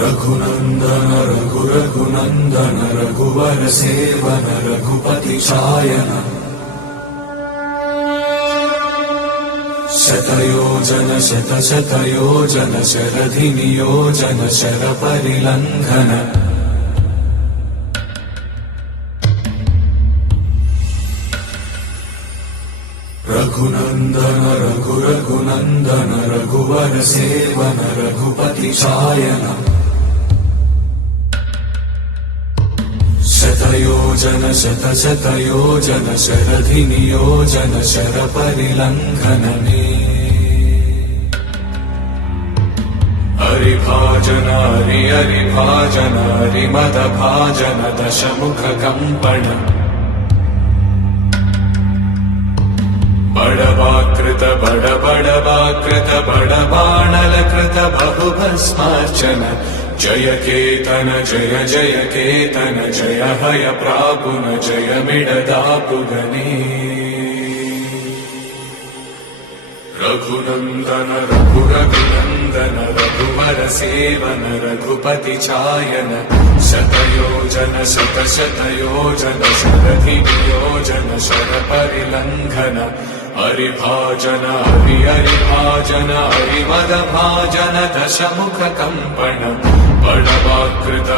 रघुनंदन रघुनंदन रघुवर seven Raghupati छायन शतयोजन शतयोजन शरधि नियोजन sir परिलंघन Raghunandan Raghunandan रघुवर seven Raghupati छायन शतयोजन शतयोजन शरधि नियोजन sir परिलंघन हरिभाजन हरिभाजन हरिमद भाजन दशमुख कंपन बड़वाकृत बड़वाकृत बड़बाणलकृत बहुभस्मार्चन जय केतन जय जय केतन जय हय प्रापुन जय मिडदापुगनी रघुनंदन रघुनंदन रघुवर सेवन रघुपति छायन शतयोजन शतयोजन शरधि नियोजन शर परिलंघन हरिभाजन हरिभाजन हरिमद भाजन दशमुख कंपन बड़वाकृत